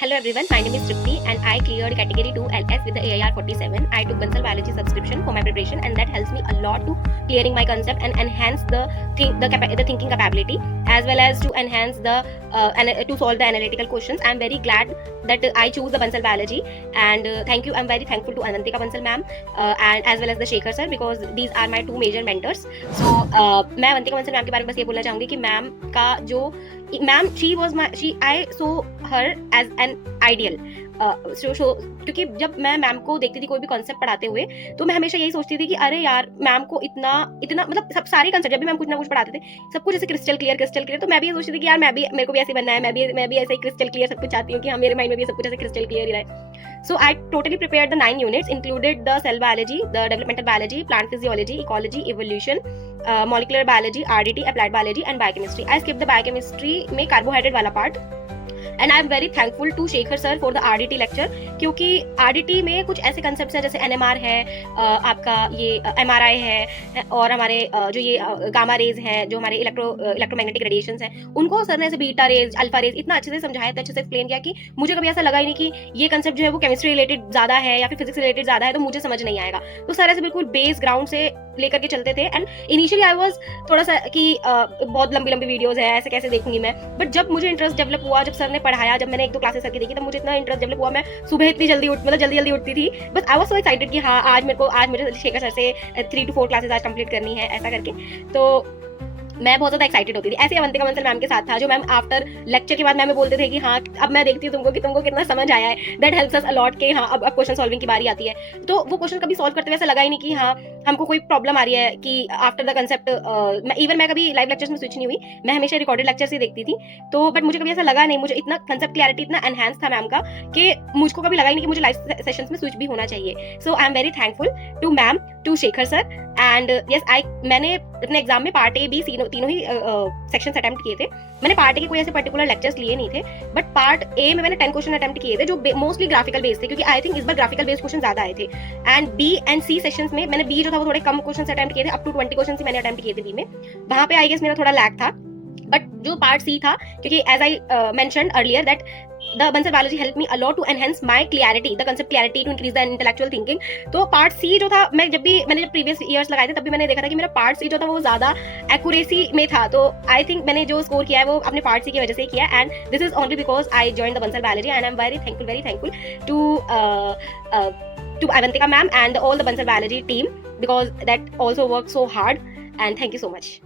Hello everyone, my name is Tripti and I cleared category 2 LS with the AIR 47. I took Bansal Biology subscription for my preparation and that helps me a lot to clearing my concept and enhance the thinking capability as well as to enhance to solve the analytical questions. I am very glad that I choose the Bansal Biology and thank you. I am very thankful to Anantika Bansal ma'am and as well as the Shekhar sir because these are my two major mentors. So मैं Avantika Bansal ma'am के बारे में बस ये बोलना चाहूँगी कि ma'am का जो ma'am I saw her as an ideal क्योंकि जब मैं मैम को देखती थी कोई भी कॉन्सेप्ट पढ़ाते हुए तो मैं हमेशा यही सोचती थी कि अरे यार मैम को इतना मतलब सब सारे कॉन्सेप्ट जब भी मैम कुछ ना कुछ पढ़ाते थे सब कुछ ऐसे क्रिस्टल क्लियर तो मैं भी ये सोचती थी कि यार मेरे को भी ऐसे बनना है, मैं भी ऐसे ही क्रिस्टल क्लियर सब कुछ चाहती हूँ कि हाँ मेरे माइंड में भी सब कुछ ऐसे क्रिस्टल क्लियर ही रहे. So I totally prepared the 9 units, included the cell biology, the developmental biology, plant physiology, ecology, evolution, molecular biology, RDT, applied biology and biochemistry. I skipped the biochemistry में carbohydrate वाला part. And I am very thankful to Shekhar sir for the RDT lecture क्योंकि RDT में कुछ ऐसे concept हैं जैसे NMR है, आपका ये एमआरआई है और हमारे जो ये गामा रेज हैं जो हमारे इलेक्ट्रोमैग्नेटिक रेडिएशंस हैं उनको सर ने ऐसे बीटा रेज अल्फा रेज इतना अच्छे से समझाया था, अच्छे से एक्सप्लेन किया कि मुझे कभी ऐसा लगा ही नहीं कि ये कंसेप्ट जो है वो केमिस्ट्री रिलेटेड ज़्यादा है या फिर फिजिक्स रिलेटेड ज़्यादा है तो मुझे समझ नहीं आएगा. तो सर ऐसे बिल्कुल बेस ग्राउंड से लेकर के चलते थे एंड इनिशियली आई वाज थोड़ा सा कि बहुत लंबी वीडियोस है ऐसे कैसे देखूंगी मैं, बट जब मुझे इंटरेस्ट डेवलप हुआ, जब सर ने पढ़ाया, जब मैंने 1-2 क्लासेस करके देखी तब मुझे इतना इंटरेस्ट डेवलप हुआ. मैं सुबह इतनी जल्दी उठती थी बस आई वाज सो एक्साइटेड कि हाँ आज मुझे शेखर सर से 3 to 4 क्लासेस आज कंप्लीट करनी है ऐसा करके. तो मैं बहुत ज़्यादा एक्साइटेड होती थी. ऐसे अवंतिका बंसल मैम के साथ था जो मैम आफ्टर लेक्चर के बाद मैम बोलते थे कि हाँ अब मैं देखती हूँ तुमको कि तुमको कितना समझ आया है. दैट हेल्प्स अस अलॉट कि हाँ अब क्वेश्चन सॉल्विंग की बारी आती है. तो वो क्वेश्चन कभी सॉल्व करते हुए ऐसा लगा ही नहीं कि हाँ हमको कोई प्रॉब्लम आ रही है कि आफ्टर द कंसेप्ट मैं कभी लाइव लेक्चर्स में स्विच नहीं हुई, मैं हमेशा रिकॉर्डेड लेक्चर्स ही देखती थी. तो बट मुझे कभी ऐसा लगा नहीं, मुझे इतना कंसेप्ट क्लैरिटी इतना एनहांस था मैम का कि मुझको कभी लगा ही नहीं कि मुझे लाइव सेशंस में स्विच भी होना चाहिए. So I am very thankful to ma'am, to Shekhar sir and yes मैंने अपने एग्जाम में पार्ट ए बी तीनों ही सेक्शंस अटेम्प्ट किए थे. मैंने पार्ट ए के कोई ऐसे पर्टिकुलर लेक्चर्स लिए नहीं थे बट पार्ट ए में मैंने 10 क्वेश्चन अटेम्प्ट किए थे जो मोस्टली ग्राफिकल बेस्ड थे क्योंकि आई थिंक इस बार ग्राफिकल बेस्ड क्वेश्चन ज्यादा आए थे. And B and C sections में मैंने बी जो था वो थोड़े कम क्वेश्चन अटेम्प्ट किए थे, अप टू 20 क्वेश्चन मैंने अटेम्प्ट किए थे बी में. वहां पे आई गेस मेरा थोड़ा लैग था. बट जो पार्ट सी था क्योंकि as I mentioned earlier that the Bansal Biology helped me a lot to enhance my clarity, the concept clarity, to increase the intellectual thinking. तो पार्ट सी जो था मैंने जब प्रीवियस ईयर्स लगाए थे तब भी मैंने देखा था कि मेरा पार्ट सी जो था वो ज्यादा एक्यूरेसी में था. तो आई थिंक मैंने जो स्कोर किया है वो अपने पार्ट सी की वजह से किया and this is only because I join the Bansal Biology and I am very thankful to Avantika ma'am and all the Bansal Biology team because that also worked so hard and thank you so much.